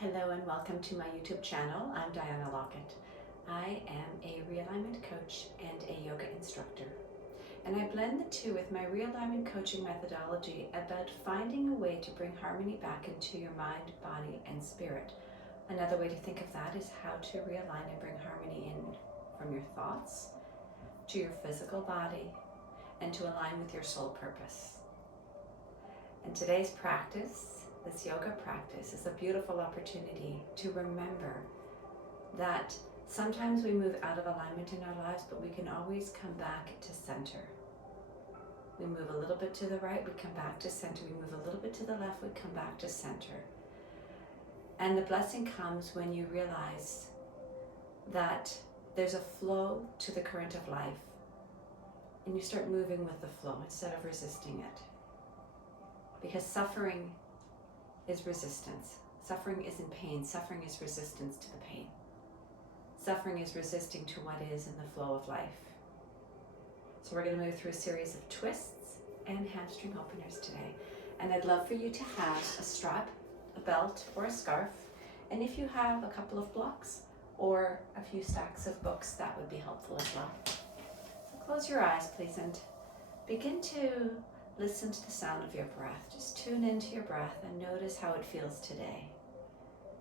Hello and welcome to my YouTube channel. I'm Diana Lockett. I am a realignment coach and a yoga instructor. And I blend the two with my realignment coaching methodology about finding a way to bring harmony back into your mind, body, and spirit. Another way to think of that is how to realign and bring harmony in from your thoughts to your physical body and to align with your soul purpose. And today's practice, this yoga practice, is a beautiful opportunity to remember that sometimes we move out of alignment in our lives, but we can always come back to center. We move a little bit to the right, we come back to center. We move a little bit to the left, we come back to center. And the blessing comes when you realize that there's a flow to the current of life, and you start moving with the flow instead of resisting it. Because suffering is resistance. Suffering isn't pain. Suffering is resistance to the pain. Suffering is resisting to what is in the flow of life. So we're going to move through a series of twists and hamstring openers today. And I'd love for you to have a strap, a belt, or a scarf. And if you have a couple of blocks or a few stacks of books, that would be helpful as well. So close your eyes, please, and begin to listen to the sound of your breath. Just tune into your breath and notice how it feels today.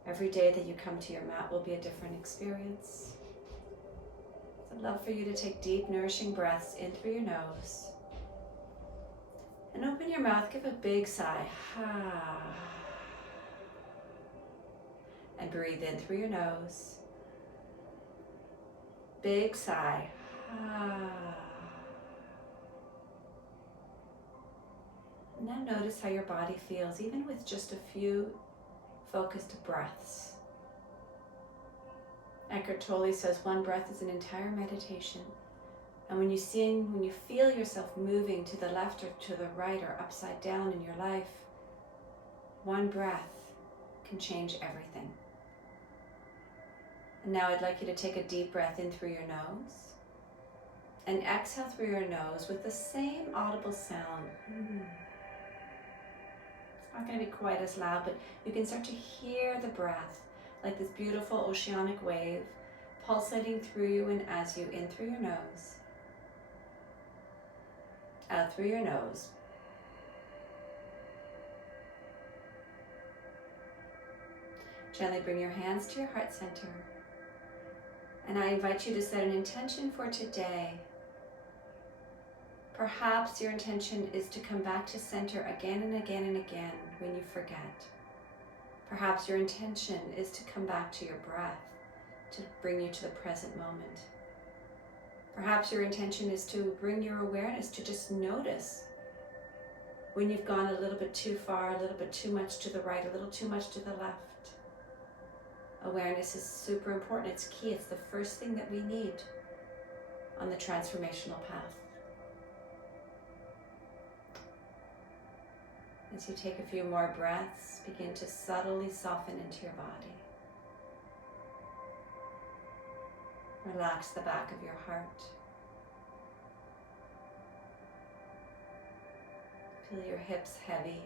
Every day that you come to your mat will be a different experience. So I'd love for you to take deep, nourishing breaths in through your nose. And open your mouth, give a big sigh. And breathe in through your nose. Big sigh. Now notice how your body feels, even with just a few focused breaths. Eckhart Tolle says one breath is an entire meditation. And when you feel yourself moving to the left or to the right or upside down in your life, one breath can change everything. And now I'd like you to take a deep breath in through your nose and exhale through your nose with the same audible sound. Not going to be quite as loud, but you can start to hear the breath like this beautiful oceanic wave pulsating through you and as you in through your nose, out through your nose. Gently bring your hands to your heart center, and I invite you to set an intention for today. Perhaps your intention is to come back to center again and again and again when you forget. Perhaps your intention is to come back to your breath to bring you to the present moment. Perhaps your intention is to bring your awareness to just notice when you've gone a little bit too far, a little bit too much to the right, a little too much to the left. Awareness is super important. It's key. It's the first thing that we need on the transformational path. As you take a few more breaths, begin to subtly soften into your body. Relax the back of your heart. Feel your hips heavy,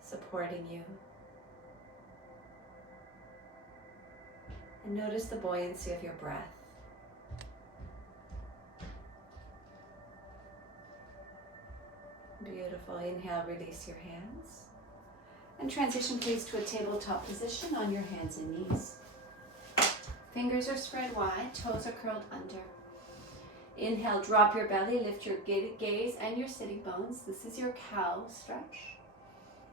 supporting you. And notice the buoyancy of your breath. Beautiful. Inhale, release your hands. And transition please to a tabletop position on your hands and knees. Fingers are spread wide, toes are curled under. Inhale, drop your belly, lift your gaze and your sitting bones. This is your cow stretch.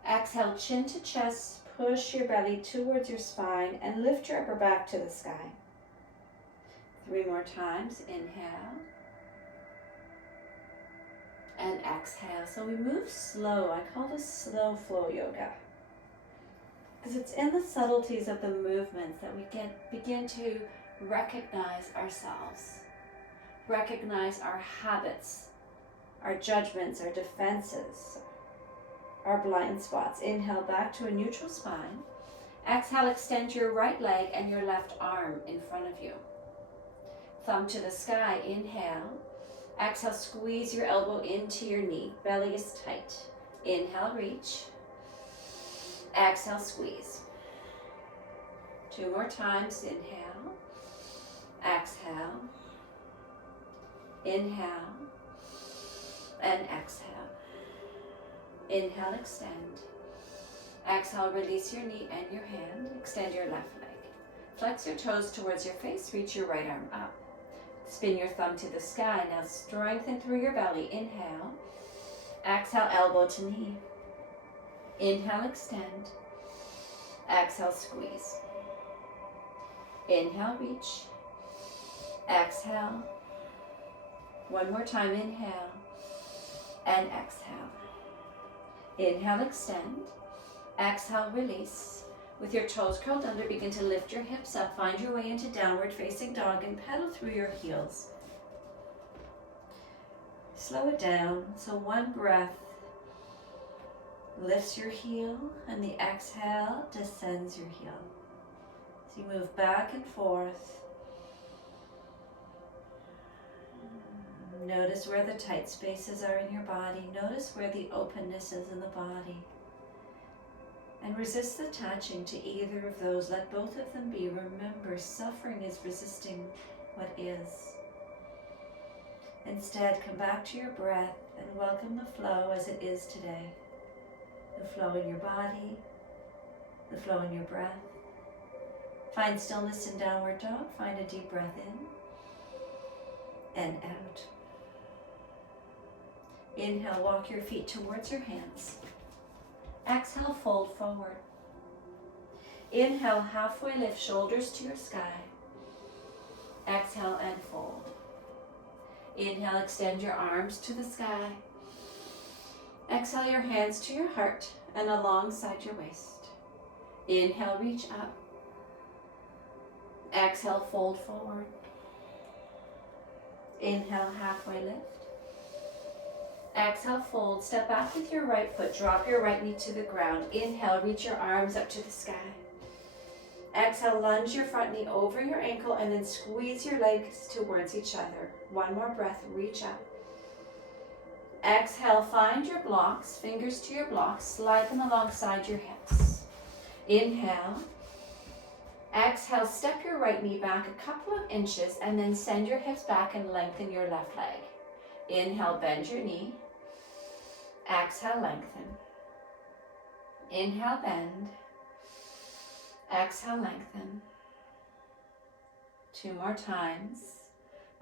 Exhale, chin to chest, push your belly towards your spine and lift your upper back to the sky. 3 more times. Inhale. And exhale. So we move slow. I call this slow flow yoga, because it's in the subtleties of the movements that we begin to recognize ourselves, recognize our habits, our judgments, our defenses, our blind spots. Inhale, back to a neutral spine. Exhale, extend your right leg and your left arm in front of you. Thumb to the sky. Inhale. Exhale, squeeze your elbow into your knee. Belly is tight. Inhale, reach. Exhale, squeeze. 2 more times. Inhale, exhale, inhale, and exhale. Inhale, extend. Exhale, release your knee and your hand. Extend your left leg. Flex your toes towards your face. Reach your right arm up. Spin your thumb to the sky. Now strengthen through your belly. Inhale. Exhale, elbow to knee. Inhale, extend. Exhale, squeeze. Inhale, reach. Exhale. One more time. Inhale and exhale. Inhale, extend. Exhale, release. With your toes curled under, begin to lift your hips up. Find your way into downward facing dog and pedal through your heels. Slow it down. So one breath lifts your heel and the exhale descends your heel. So you move back and forth. Notice where the tight spaces are in your body. Notice where the openness is in the body. And resist attaching to either of those. Let both of them be. Remember, suffering is resisting what is. Instead, come back to your breath and welcome the flow as it is today. The flow in your body, the flow in your breath. Find stillness in downward dog. Find a deep breath in and out. Inhale, walk your feet towards your hands. Exhale, fold forward. Inhale, halfway lift shoulders to your sky. Exhale and fold. Inhale, extend your arms to the sky. Exhale, your hands to your heart and alongside your waist. Inhale, reach up. Exhale, fold forward. Inhale, halfway lift. Exhale, fold. Step back with your right foot. Drop your right knee to the ground. Inhale, reach your arms up to the sky. Exhale, lunge your front knee over your ankle and then squeeze your legs towards each other. One more breath, reach up. Exhale, find your blocks, fingers to your blocks, slide them alongside your hips. Inhale. Exhale, step your right knee back a couple of inches and then send your hips back and lengthen your left leg. Inhale, bend your knee. Exhale, lengthen. Inhale, bend. Exhale, lengthen. 2 more times.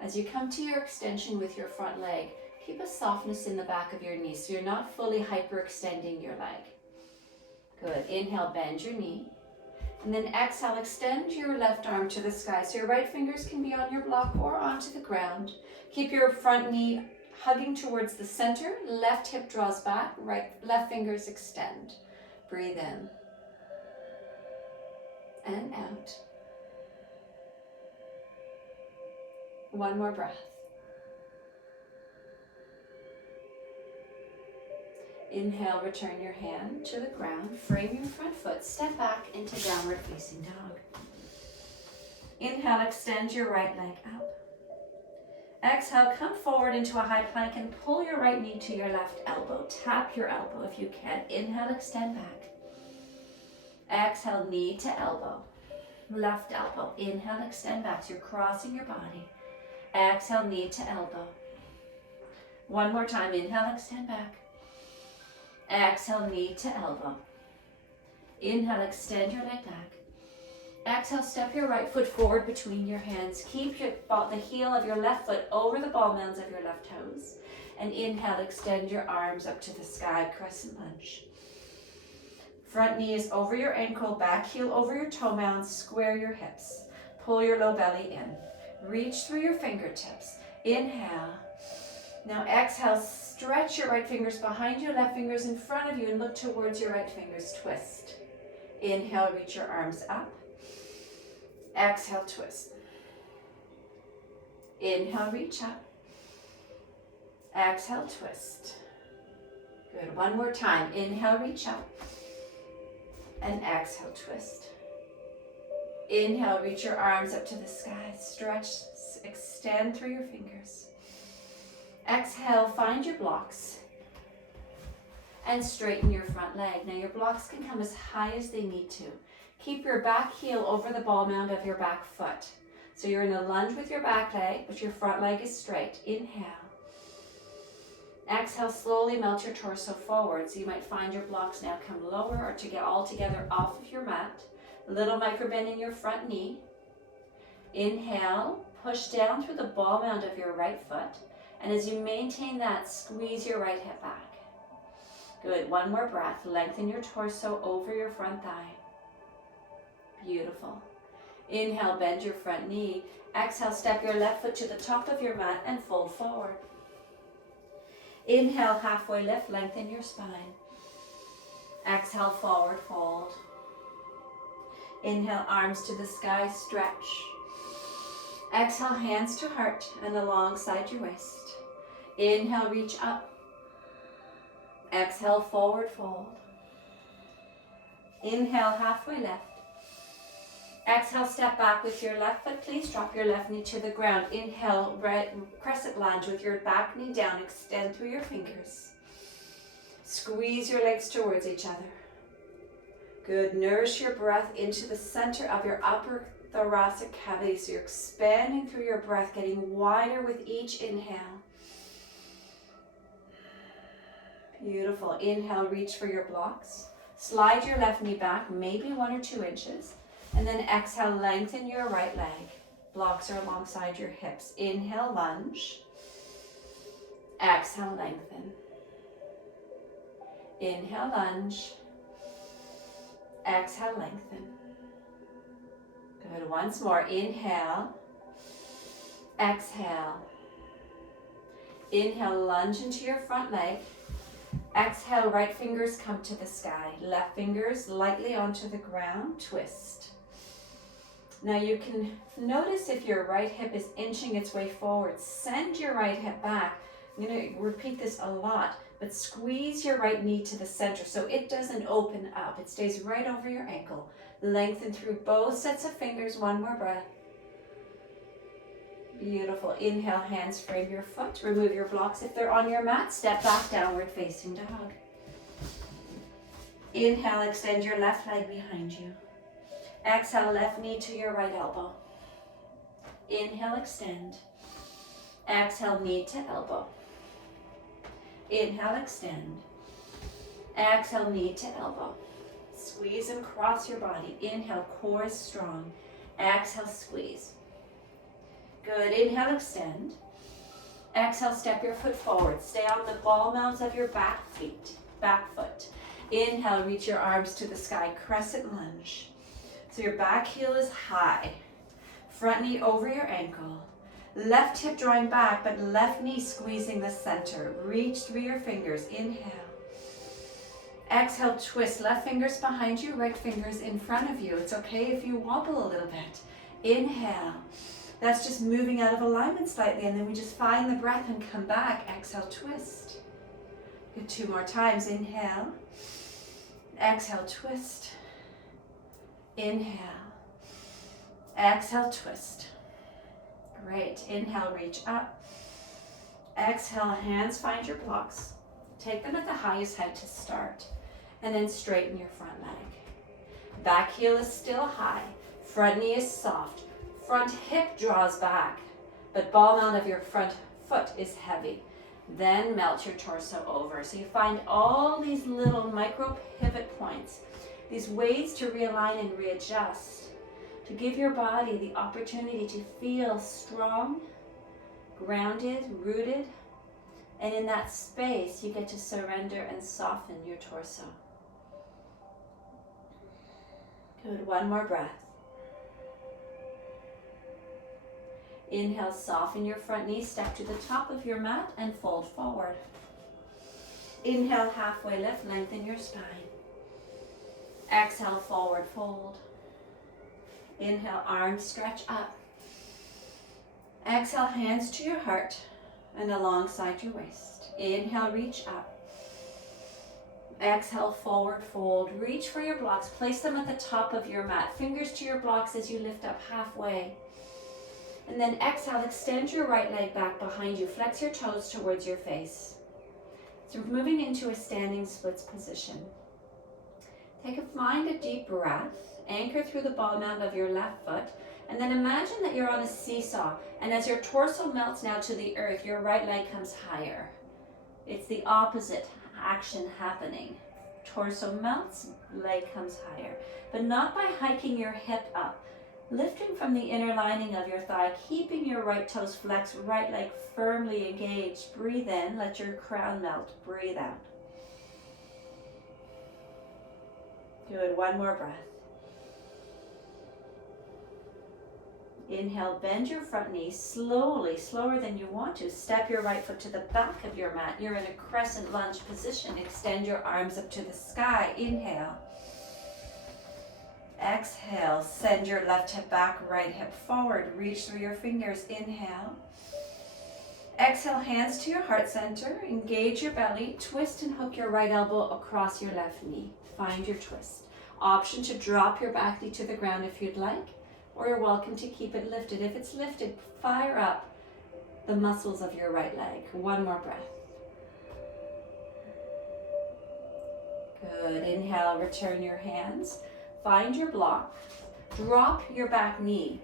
As you come to your extension with your front leg, keep a softness in the back of your knee so you're not fully hyperextending your leg. Good. Inhale, bend your knee. And then exhale, extend your left arm to the sky so your right fingers can be on your block or onto the ground. Keep your front knee hugging towards the center. Left hip draws back, left fingers extend. Breathe in and out. One more breath. Inhale, return your hand to the ground. Frame your front foot. Step back into downward facing dog. Inhale, extend your right leg up. Exhale, come forward into a high plank and pull your right knee to your left elbow. Tap your elbow if you can. Inhale, extend back. Exhale, knee to elbow. Left elbow. Inhale, extend back. So you're crossing your body. Exhale, knee to elbow. One more time. Inhale, extend back. Exhale, knee to elbow. Inhale, extend your leg back. Exhale, step your right foot forward between your hands. Keep the heel of your left foot over the ball mounds of your left toes. And inhale, extend your arms up to the sky, crescent lunge. Front knee is over your ankle, back heel over your toe mounds, square your hips. Pull your low belly in. Reach through your fingertips. Inhale. Now exhale, stretch your right fingers behind your left fingers in front of you and look towards your right fingers. Twist. Inhale, reach your arms up. Exhale, twist. Inhale, reach up. Exhale, twist. Good. One more time. Inhale, reach up. And exhale, twist. Inhale, reach your arms up to the sky. Stretch, extend through your fingers. Exhale, find your blocks. and straighten your front leg. Now your blocks can come as high as they need to. Keep your back heel over the ball mound of your back foot. So you're in a lunge with your back leg, but your front leg is straight. Inhale. Exhale, slowly melt your torso forward. So you might find your blocks now come lower or to get all together off of your mat. A little micro bend in your front knee. Inhale, push down through the ball mound of your right foot. And as you maintain that, squeeze your right hip back. Good, one more breath. Lengthen your torso over your front thigh. Beautiful. Inhale, bend your front knee. Exhale, step your left foot to the top of your mat and fold forward. Inhale, halfway lift, lengthen your spine. Exhale, forward fold. Inhale, arms to the sky, stretch. Exhale, hands to heart and alongside your waist. Inhale, reach up. Exhale, forward fold. Inhale, halfway lift. Exhale, step back with your left foot. Please drop your left knee to the ground. Inhale, right crescent lunge with your back knee down. Extend through your fingers. Squeeze your legs towards each other. Good. Nourish your breath into the center of your upper thoracic cavity. So you're expanding through your breath, getting wider with each inhale. Beautiful. Inhale, reach for your blocks. Slide your left knee back, maybe 1 or 2 inches. And then exhale, lengthen your right leg. Blocks are alongside your hips. Inhale, lunge. Exhale, lengthen. Inhale, lunge. Exhale, lengthen. Good. Once more. Inhale. Exhale. Inhale, lunge into your front leg. Exhale, right fingers come to the sky. Left fingers lightly onto the ground. Twist. Now you can notice if your right hip is inching its way forward. Send your right hip back. I'm going to repeat this a lot, but squeeze your right knee to the center so it doesn't open up. It stays right over your ankle. Lengthen through both sets of fingers. One more breath. Beautiful. Inhale, hands frame your foot. Remove your blocks if they're on your mat. Step back, downward facing dog. Inhale, extend your left leg behind you. Exhale, left knee to your right elbow. Inhale, extend. Exhale, knee to elbow. Inhale, extend. Exhale, knee to elbow. Squeeze and cross your body. Inhale, core is strong. Exhale, squeeze. Good. Inhale, extend. Exhale, step your foot forward. Stay on the ball mounds of your back foot. Inhale, reach your arms to the sky. Crescent lunge. So your back heel is high. Front knee over your ankle. Left hip drawing back, but left knee squeezing the center. Reach through your fingers. Inhale. Exhale, twist. Left fingers behind you, right fingers in front of you. It's okay if you wobble a little bit. Inhale. That's just moving out of alignment slightly, and then we just find the breath and come back. Exhale, twist. Good. 2 more times. Inhale. Exhale, twist. Inhale. Exhale, twist. Great. Inhale, reach up. Exhale, hands find your blocks. Take them at the highest height to start. And then straighten your front leg. Back heel is still high. Front knee is soft. Front hip draws back. But ball mound of your front foot is heavy. Then melt your torso over. So you find all these little micro pivot points. These ways to realign and readjust. To give your body the opportunity to feel strong, grounded, rooted, and in that space you get to surrender and soften your torso. Good. 1 more breath. Inhale, soften your front knee, step to the top of your mat and fold forward. Inhale, halfway lift, lengthen your spine. Exhale, forward fold. Inhale, arms stretch up. Exhale, hands to your heart and alongside your waist. Inhale, reach up. Exhale, forward fold. Reach for your blocks. Place them at the top of your mat. Fingers to your blocks as you lift up halfway. And then exhale, extend your right leg back behind you. Flex your toes towards your face. So we're moving into a standing splits position. Find a deep breath, anchor through the ball mount of your left foot, and then imagine that you're on a seesaw, and as your torso melts now to the earth, your right leg comes higher. It's the opposite action happening. Torso melts, leg comes higher, but not by hiking your hip up. Lifting from the inner lining of your thigh, keeping your right toes flexed, right leg firmly engaged. Breathe in, let your crown melt. Breathe out. Good, one more breath. Inhale, bend your front knee slowly, slower than you want to. Step your right foot to the back of your mat. You're in a crescent lunge position. Extend your arms up to the sky. Inhale. Exhale, send your left hip back, right hip forward. Reach through your fingers. Inhale. Exhale, hands to your heart center. Engage your belly. Twist and hook your right elbow across your left knee. Find your twist. Option to drop your back knee to the ground if you'd like, or you're welcome to keep it lifted. If it's lifted, fire up the muscles of your right leg. One more breath. Good. Inhale, return your hands. Find your block. Drop your back knee.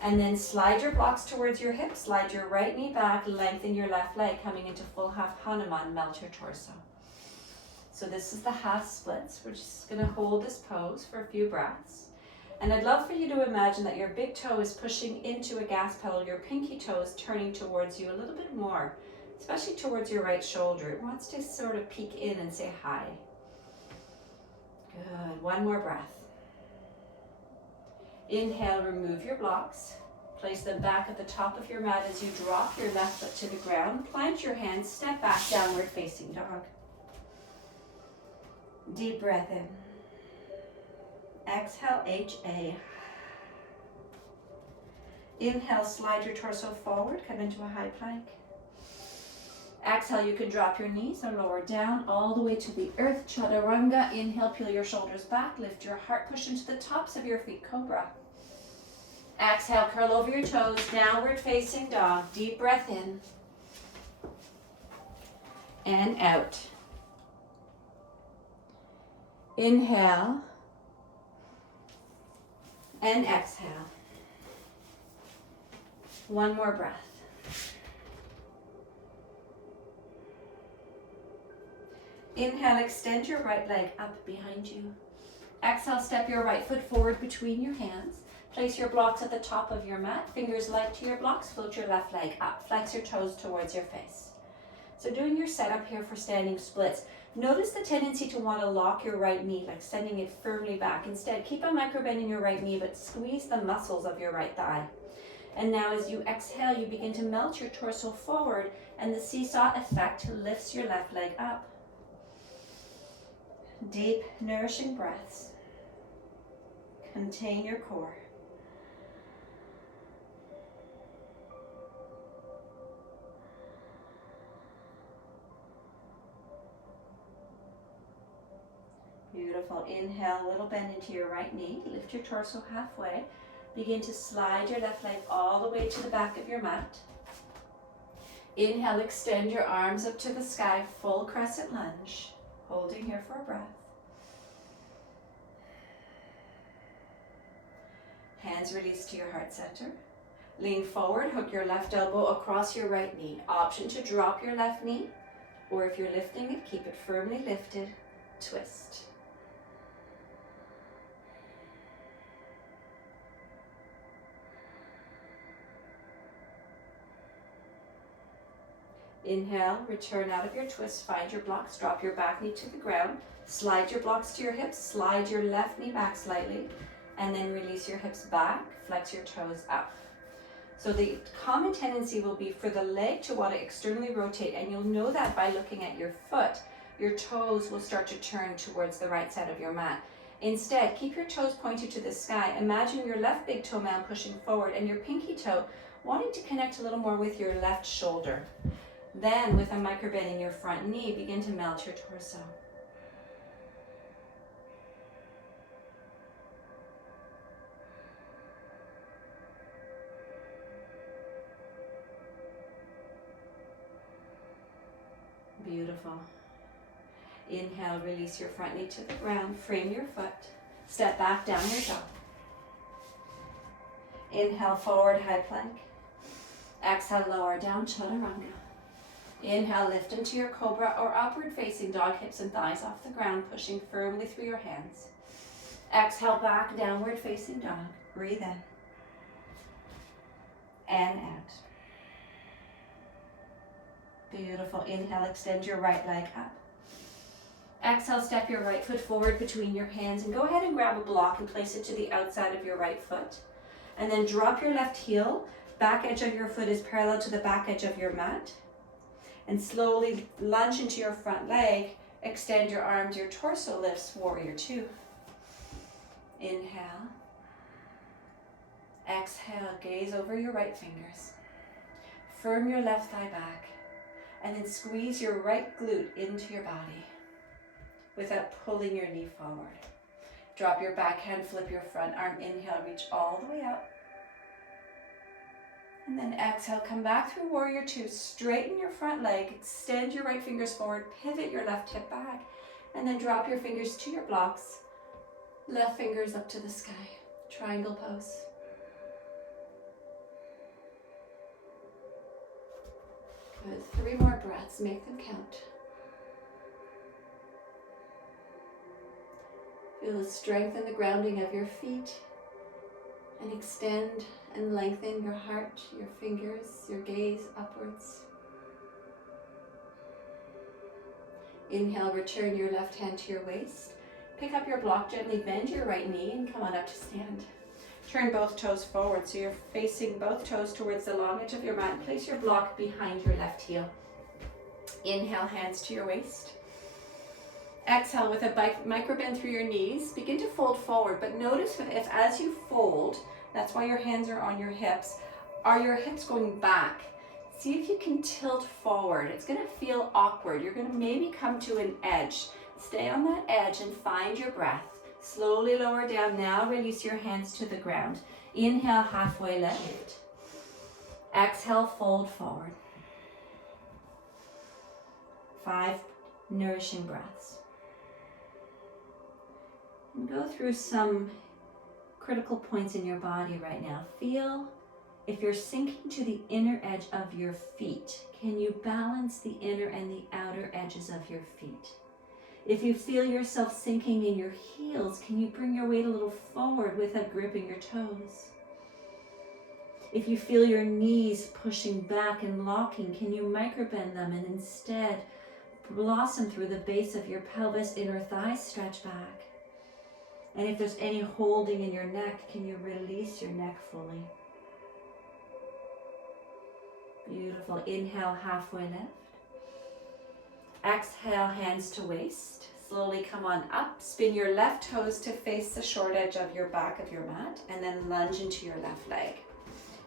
And then slide your blocks towards your hips. Slide your right knee back. Lengthen your left leg, coming into full half Hanuman. Melt your torso. So this is the half splits. We're just going to hold this pose for a few breaths. And I'd love for you to imagine that your big toe is pushing into a gas pedal. Your pinky toe is turning towards you a little bit more, especially towards your right shoulder. It wants to sort of peek in and say hi. Good. One more breath. Inhale, remove your blocks. Place them back at the top of your mat as you drop your left foot to the ground. Plant your hands, step back, downward facing dog. Deep breath in. Exhale, HA. Inhale, slide your torso forward, come into a high plank. Exhale, you can drop your knees or lower down all the way to the earth, chaturanga. Inhale, peel your shoulders back, lift your heart, push into the tops of your feet, cobra. Exhale, curl over your toes, downward facing dog. Deep breath in and out. Inhale and exhale. One more breath. Inhale, extend your right leg up behind you. Exhale, step your right foot forward between your hands. Place your blocks at the top of your mat. Fingers light to your blocks. Float your left leg up. Flex your toes towards your face. So doing your setup here for standing splits. Notice the tendency to want to lock your right knee, like sending it firmly back. Instead, keep on microbending your right knee, but squeeze the muscles of your right thigh. And now as you exhale, you begin to melt your torso forward, and the seesaw effect lifts your left leg up. Deep, nourishing breaths. Contain your core. Beautiful. Inhale, a little bend into your right knee. Lift your torso halfway. Begin to slide your left leg all the way to the back of your mat. Inhale, extend your arms up to the sky, full crescent lunge. Holding here for a breath. Hands release to your heart center. Lean forward, hook your left elbow across your right knee. Option to drop your left knee, or if you're lifting it, keep it firmly lifted. Twist. Inhale, return out of your twist, find your blocks, drop your back knee to the ground, slide your blocks to your hips, slide your left knee back slightly, and then release your hips back, flex your toes up. So the common tendency will be for the leg to want to externally rotate, and you'll know that by looking at your foot. Your toes will start to turn towards the right side of your mat. Instead, keep your toes pointed to the sky. Imagine your left big toe mound pushing forward and your pinky toe wanting to connect a little more with your left shoulder. Then, with a microbend in your front knee, begin to melt your torso. Beautiful. Inhale, release your front knee to the ground, frame your foot, step back, down your dog. Inhale, forward high plank. Exhale, lower down, chaturanga. Inhale, lift into your cobra or upward facing dog, hips and thighs off the ground, pushing firmly through your hands. Exhale, back, downward facing dog. Breathe in and out. Beautiful. Inhale, extend your right leg up. Exhale, step your right foot forward between your hands and go ahead and grab a block and place it to the outside of your right foot. And then drop your left heel. Back edge of your foot is parallel to the back edge of your mat. And slowly lunge into your front leg. Extend your arms, your torso lifts, warrior two. Inhale. Exhale, gaze over your right fingers. Firm your left thigh back. And then squeeze your right glute into your body without pulling your knee forward. Drop your back hand, flip your front arm. Inhale, reach all the way up. And then exhale, come back through warrior two. Straighten your front leg, extend your right fingers forward, pivot your left hip back, and then drop your fingers to your blocks. Left fingers up to the sky. Triangle pose. Good. 3 more breaths, make them count. Feel the strength and the grounding of your feet, and extend and lengthen your heart, your fingers, your gaze upwards. Inhale, return your left hand to your waist. Pick up your block, gently bend your right knee and come on up to stand. Turn both toes forward so you're facing both toes towards the long edge of your mat. Place your block behind your left heel. Inhale, hands to your waist. Exhale, with a micro bend through your knees, begin to fold forward, but notice if as you fold, that's why your hands are on your hips, are your hips going back? See if you can tilt forward. It's gonna feel awkward. You're gonna maybe come to an edge. Stay on that edge and find your breath. Slowly lower down. Now release your hands to the ground. Inhale, halfway lift. Exhale, fold forward. 5 nourishing breaths. And go through some critical points in your body right now. Feel if you're sinking to the inner edge of your feet. Can you balance the inner and the outer edges of your feet? If you feel yourself sinking in your heels, can you bring your weight a little forward without gripping your toes? If you feel your knees pushing back and locking, can you microbend them and instead blossom through the base of your pelvis, inner thighs stretch back? And if there's any holding in your neck, can you release your neck fully? Beautiful. Inhale, halfway lift. Exhale, hands to waist. Slowly come on up. Spin your left toes to face the short edge of your back of your mat, and then lunge into your left leg.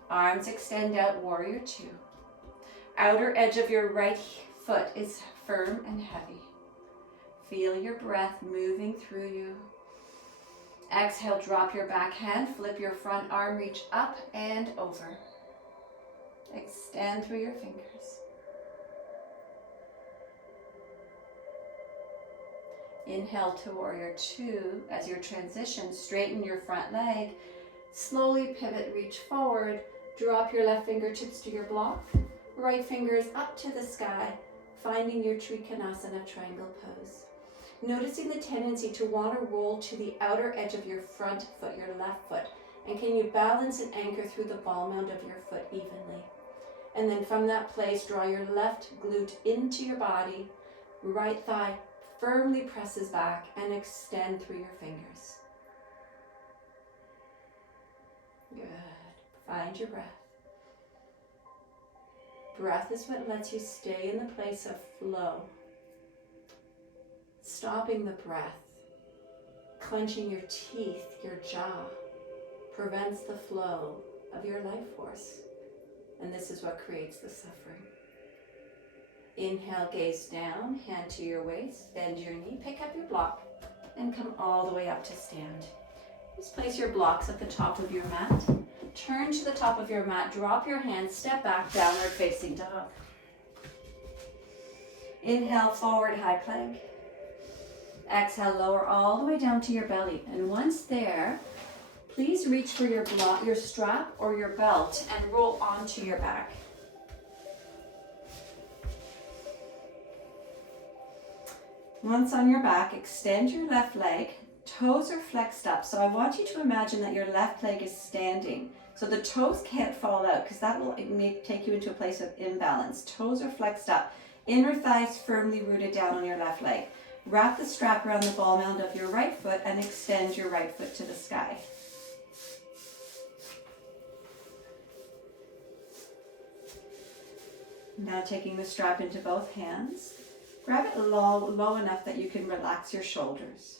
Arms extend out, warrior two. Outer edge of your right foot is firm and heavy. Feel your breath moving through you. Exhale, drop your back hand, flip your front arm, reach up and over. Extend through your fingers. Inhale to warrior two. As you transition, straighten your front leg. Slowly pivot, reach forward. Drop your left fingertips to your block. Right fingers up to the sky, finding your Trikonasana triangle pose. Noticing the tendency to want to roll to the outer edge of your front foot, your left foot. And can you balance and anchor through the ball mound of your foot evenly? And then from that place, draw your left glute into your body. Right thigh firmly presses back and extend through your fingers. Good. Find your breath. Breath is what lets you stay in the place of flow. Stopping the breath, clenching your teeth, your jaw, prevents the flow of your life force. And this is what creates the suffering. Inhale, gaze down, hand to your waist, bend your knee, pick up your block, and come all the way up to stand. Just place your blocks at the top of your mat. Turn to the top of your mat, drop your hands, step back, downward facing dog. Inhale, forward high plank. Exhale, lower all the way down to your belly. And once there, please reach for your strap or your belt and roll onto your back. Once on your back, extend your left leg. Toes are flexed up. So I want you to imagine that your left leg is standing. So the toes can't fall out because that will take you into a place of imbalance. Toes are flexed up. Inner thighs firmly rooted down on your left leg. Wrap the strap around the ball mound of your right foot and extend your right foot to the sky. Now taking the strap into both hands, grab it low enough that you can relax your shoulders.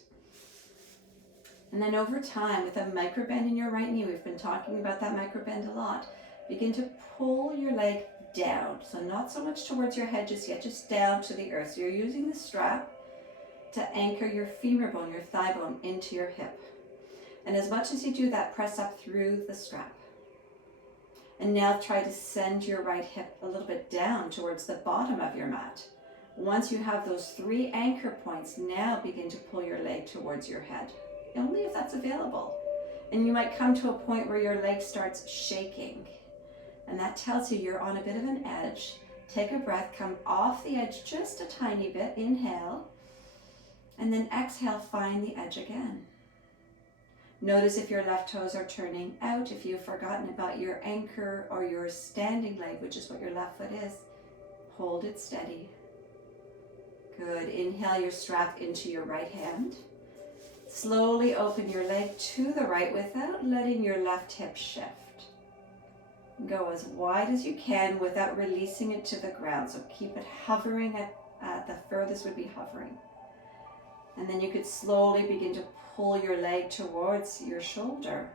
And then over time, with a micro bend in your right knee, we've been talking about that micro bend a lot, begin to pull your leg down. So not so much towards your head just yet, just down to the earth. So you're using the strap to anchor your femur bone, your thigh bone, into your hip. And as much as you do that, press up through the strap. And now try to send your right hip a little bit down towards the bottom of your mat. Once you have those 3 anchor points, now begin to pull your leg towards your head, only if that's available. And you might come to a point where your leg starts shaking. And that tells you you're on a bit of an edge. Take a breath, come off the edge just a tiny bit, inhale, and then exhale, find the edge again. Notice if your left toes are turning out, if you've forgotten about your anchor or your standing leg, which is what your left foot is, hold it steady. Good, inhale your strap into your right hand. Slowly open your leg to the right without letting your left hip shift. Go as wide as you can without releasing it to the ground. So keep it hovering at the furthest would be hovering. And then you could slowly begin to pull your leg towards your shoulder.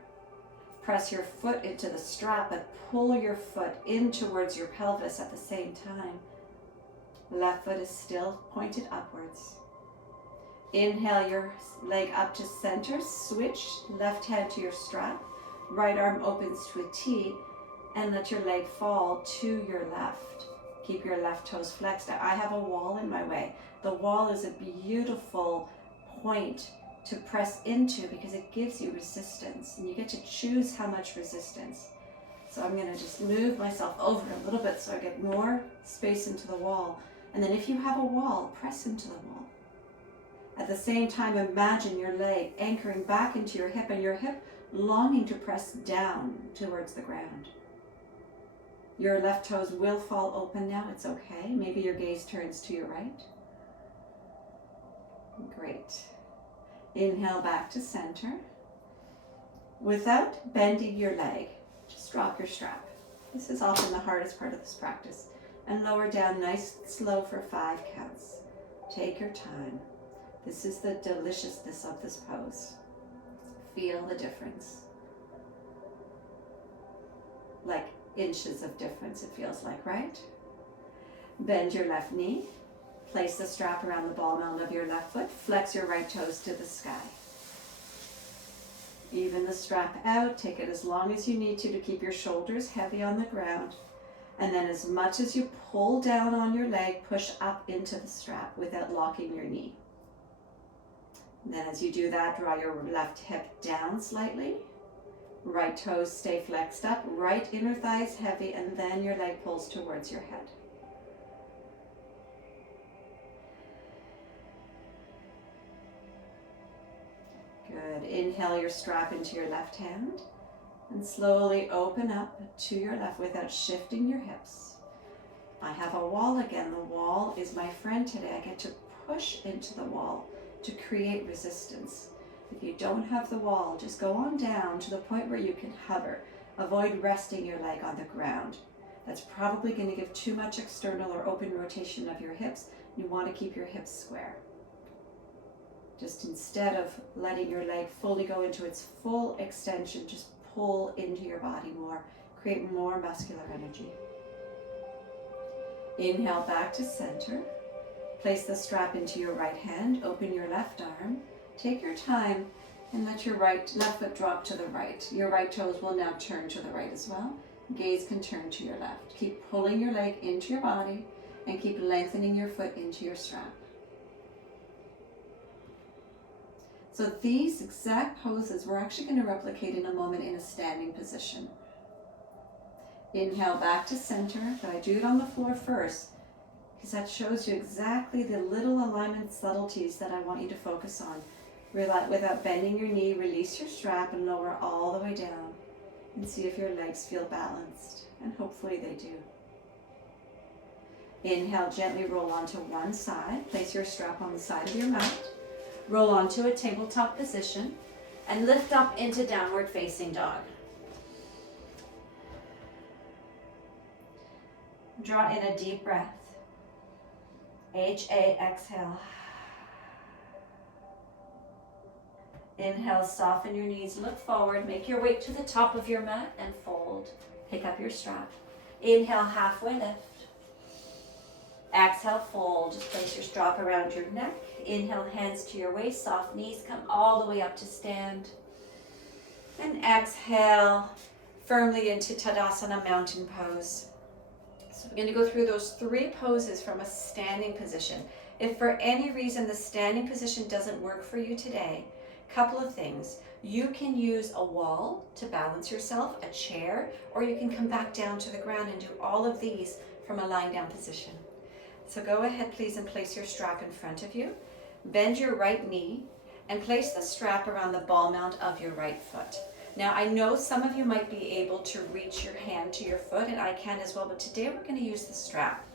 Press your foot into the strap, but pull your foot in towards your pelvis at the same time. Left foot is still pointed upwards. Inhale your leg up to center, switch left hand to your strap, right arm opens to a T, and let your leg fall to your left. Keep your left toes flexed. Now, I have a wall in my way. The wall is a beautiful point to press into because it gives you resistance, and you get to choose how much resistance. So I'm going to just move myself over a little bit so I get more space into the wall. And then if you have a wall, press into the wall. At the same time, imagine your leg anchoring back into your hip and your hip longing to press down towards the ground. Your left toes will fall open now. It's okay. Maybe your gaze turns to your right. Great. Inhale back to center. Without bending your leg, just drop your strap. This is often the hardest part of this practice. And lower down nice and slow for 5 counts. Take your time. This is the deliciousness of this pose. Feel the difference. Like inches of difference it feels like, right? Bend your left knee. Place the strap around the ball mound of your left foot. Flex your right toes to the sky. Even the strap out. Take it as long as you need to keep your shoulders heavy on the ground. And then as much as you pull down on your leg, push up into the strap without locking your knee. And then as you do that, draw your left hip down slightly. Right toes stay flexed up. Right inner thighs heavy, and then your leg pulls towards your head. Good. Inhale your strap into your left hand. And slowly open up to your left without shifting your hips. I have a wall again. The wall is my friend today. I get to push into the wall to create resistance. If you don't have the wall, just go on down to the point where you can hover. Avoid resting your leg on the ground. That's probably going to give too much external or open rotation of your hips. You want to keep your hips square. Just instead of letting your leg fully go into its full extension, just pull into your body more, create more muscular energy. Inhale back to center. Place the strap into your right hand, open your left arm, take your time and let your left foot drop to the right. Your right toes will now turn to the right as well. Gaze can turn to your left. Keep pulling your leg into your body and keep lengthening your foot into your strap. So these exact poses we're actually going to replicate in a moment in a standing position. Inhale back to center, but I do it on the floor first because that shows you exactly the little alignment subtleties that I want you to focus on. Without bending your knee, release your strap and lower all the way down and see if your legs feel balanced, and hopefully they do. Inhale, gently roll onto one side, place your strap on the side of your mat, roll onto a tabletop position, and lift up into downward facing dog. Draw in a deep breath. HA, exhale. Inhale, soften your knees, look forward, make your way to the top of your mat and fold. Pick up your strap. Inhale, halfway lift. Exhale, fold. Just place your strap around your neck. Inhale, hands to your waist, soft knees, come all the way up to stand. And exhale, firmly into Tadasana, mountain pose. So we're going to go through those 3 poses from a standing position. If for any reason the standing position doesn't work for you today, couple of things. You can use a wall to balance yourself, a chair, or you can come back down to the ground and do all of these from a lying down position. So go ahead, please, and place your strap in front of you. Bend your right knee and place the strap around the ball mount of your right foot. Now, I know some of you might be able to reach your hand to your foot, and I can as well, but today we're going to use the strap.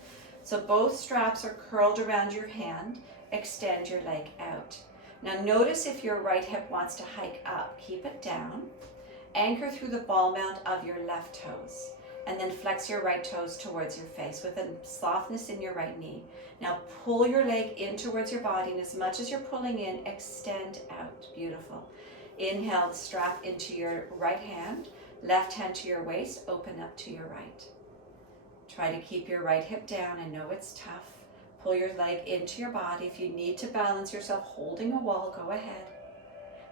So both straps are curled around your hand. Extend your leg out. Now notice if your right hip wants to hike up, keep it down. Anchor through the ball mount of your left toes, and then flex your right toes towards your face with a softness in your right knee. Now pull your leg in towards your body, and as much as you're pulling in, extend out. Beautiful. Inhale the strap into your right hand, left hand to your waist, open up to your right. Try to keep your right hip down. I know it's tough. Pull your leg into your body. If you need to balance yourself holding a wall, go ahead.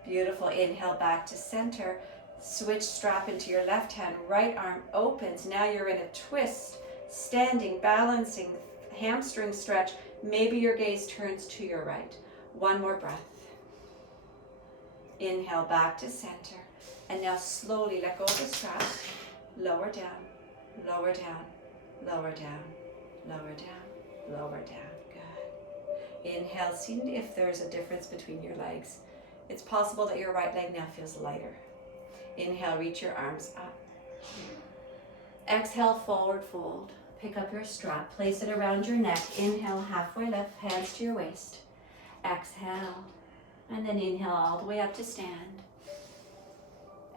Beautiful. Inhale back to center. Switch strap into your left hand. Right arm opens. Now you're in a twist, standing, balancing, hamstring stretch. Maybe your gaze turns to your right. One more breath. Inhale back to center. And now slowly let go of the strap. Lower down, lower down, lower down, lower down, lower down. Good. Inhale, see if there's a difference between your legs. It's possible that your right leg now feels lighter. Inhale, reach your arms up. Exhale, forward fold. Pick up your strap, place it around your neck. Inhale, halfway lift, hands to your waist. Exhale, and then inhale all the way up to stand.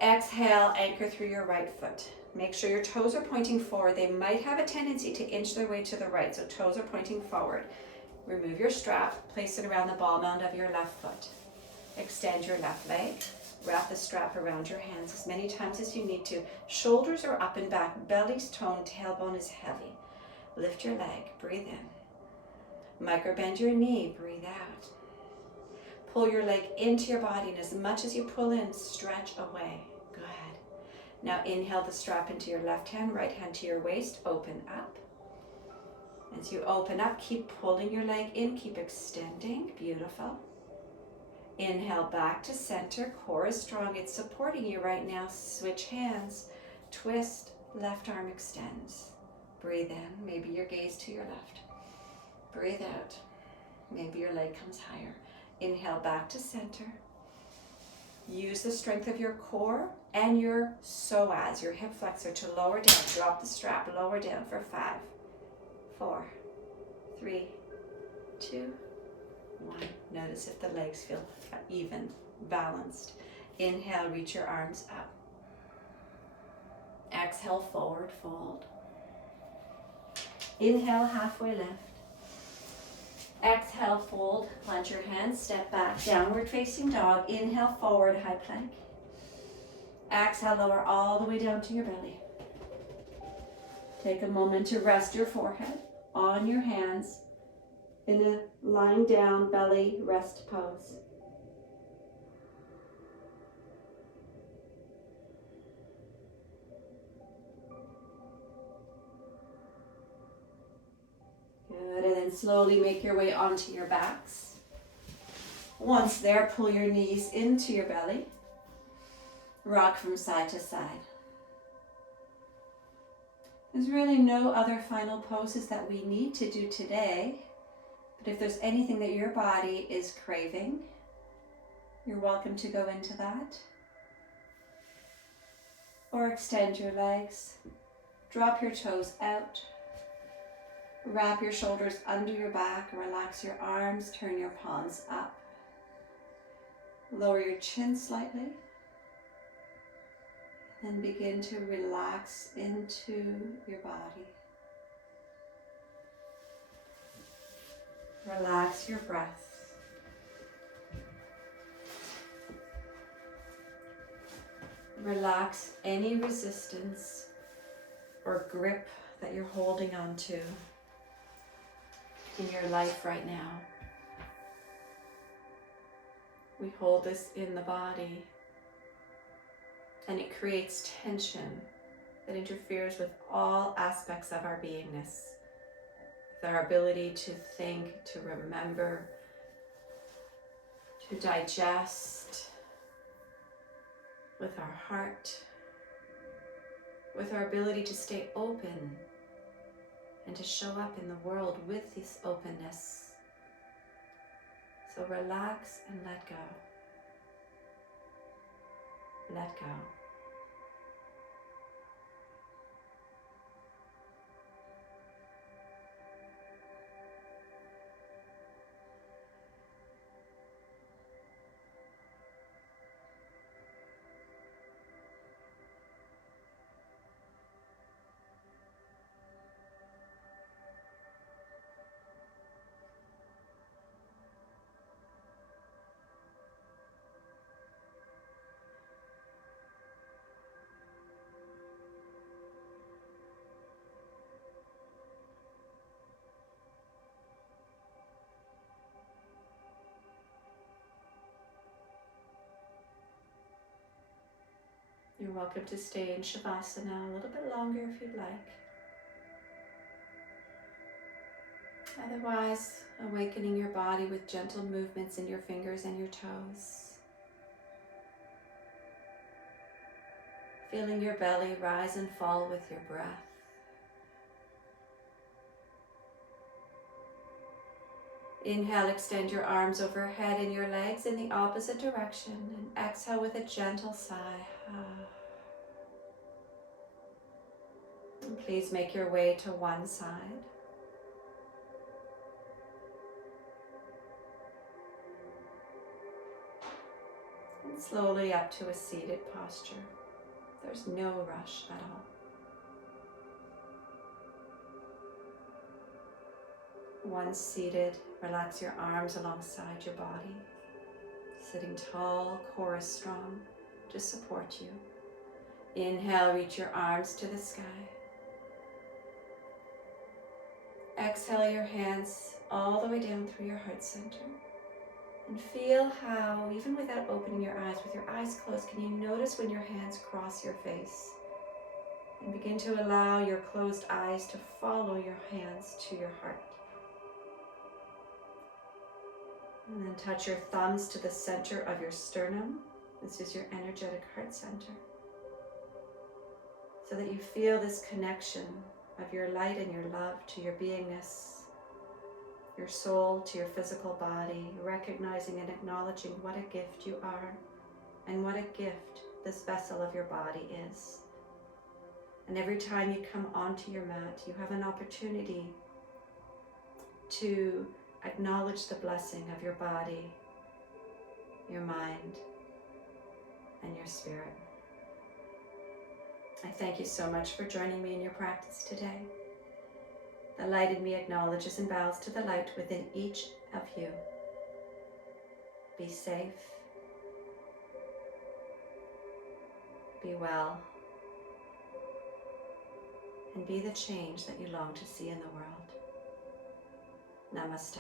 Exhale, anchor through your right foot. Make sure your toes are pointing forward. They might have a tendency to inch their way to the right, so toes are pointing forward. Remove your strap, place it around the ball mount of your left foot. Extend your left leg. Wrap the strap around your hands as many times as you need to. Shoulders are up and back, belly's toned, tailbone is heavy. Lift your leg, breathe in. Micro bend your knee, breathe out. Pull your leg into your body, and as much as you pull in, stretch away. Go ahead. Now inhale the strap into your left hand, right hand to your waist, open up. As you open up, keep pulling your leg in, keep extending. Beautiful. Inhale back to center, core is strong, it's supporting you right now. Switch hands, twist, left arm extends. Breathe in, maybe your gaze to your left. Breathe out, maybe your leg comes higher. Inhale back to center. Use the strength of your core and your psoas, your hip flexor, to lower down. Drop the strap, lower down for 5, 4, 3, 2, 1. Notice if the legs feel even, balanced. Inhale, reach your arms up. Exhale, forward fold. Inhale, halfway lift. Exhale, fold, plant your hands, step back, downward facing dog. Inhale, forward, high plank. Exhale, lower all the way down to your belly. Take a moment to rest your forehead on your hands in a lying down belly rest pose. Good, and then slowly make your way onto your backs. Once there, pull your knees into your belly. Rock from side to side. There's really no other final poses that we need to do today, but if there's anything that your body is craving, you're welcome to go into that. Or extend your legs, drop your toes out, wrap your shoulders under your back, relax your arms, turn your palms up. Lower your chin slightly. And begin to relax into your body. Relax your breath. Relax any resistance or grip that you're holding on to in your life right now. We hold this in the body, and it creates tension that interferes with all aspects of our beingness, with our ability to think, to remember, to digest, with our heart, with our ability to stay open and to show up in the world with this openness. So relax and let go. Let go. You're welcome to stay in Shavasana a little bit longer if you'd like. Otherwise, awakening your body with gentle movements in your fingers and your toes. Feeling your belly rise and fall with your breath. Inhale, extend your arms overhead and your legs in the opposite direction, and exhale with a gentle sigh. And please make your way to one side. And slowly up to a seated posture. There's no rush at all. Once seated, relax your arms alongside your body. Sitting tall, core is strong to support you. Inhale, reach your arms to the sky. Exhale your hands all the way down through your heart center. And feel how, even without opening your eyes, with your eyes closed, can you notice when your hands cross your face? And begin to allow your closed eyes to follow your hands to your heart. And then touch your thumbs to the center of your sternum. This is your energetic heart center. So that you feel this connection of your light and your love to your beingness, your soul to your physical body, recognizing and acknowledging what a gift you are and what a gift this vessel of your body is. And every time you come onto your mat, you have an opportunity to acknowledge the blessing of your body, your mind, and your spirit. I thank you so much for joining me in your practice today. The light in me acknowledges and bows to the light within each of you. Be safe. Be well. And be the change that you long to see in the world. Namaste.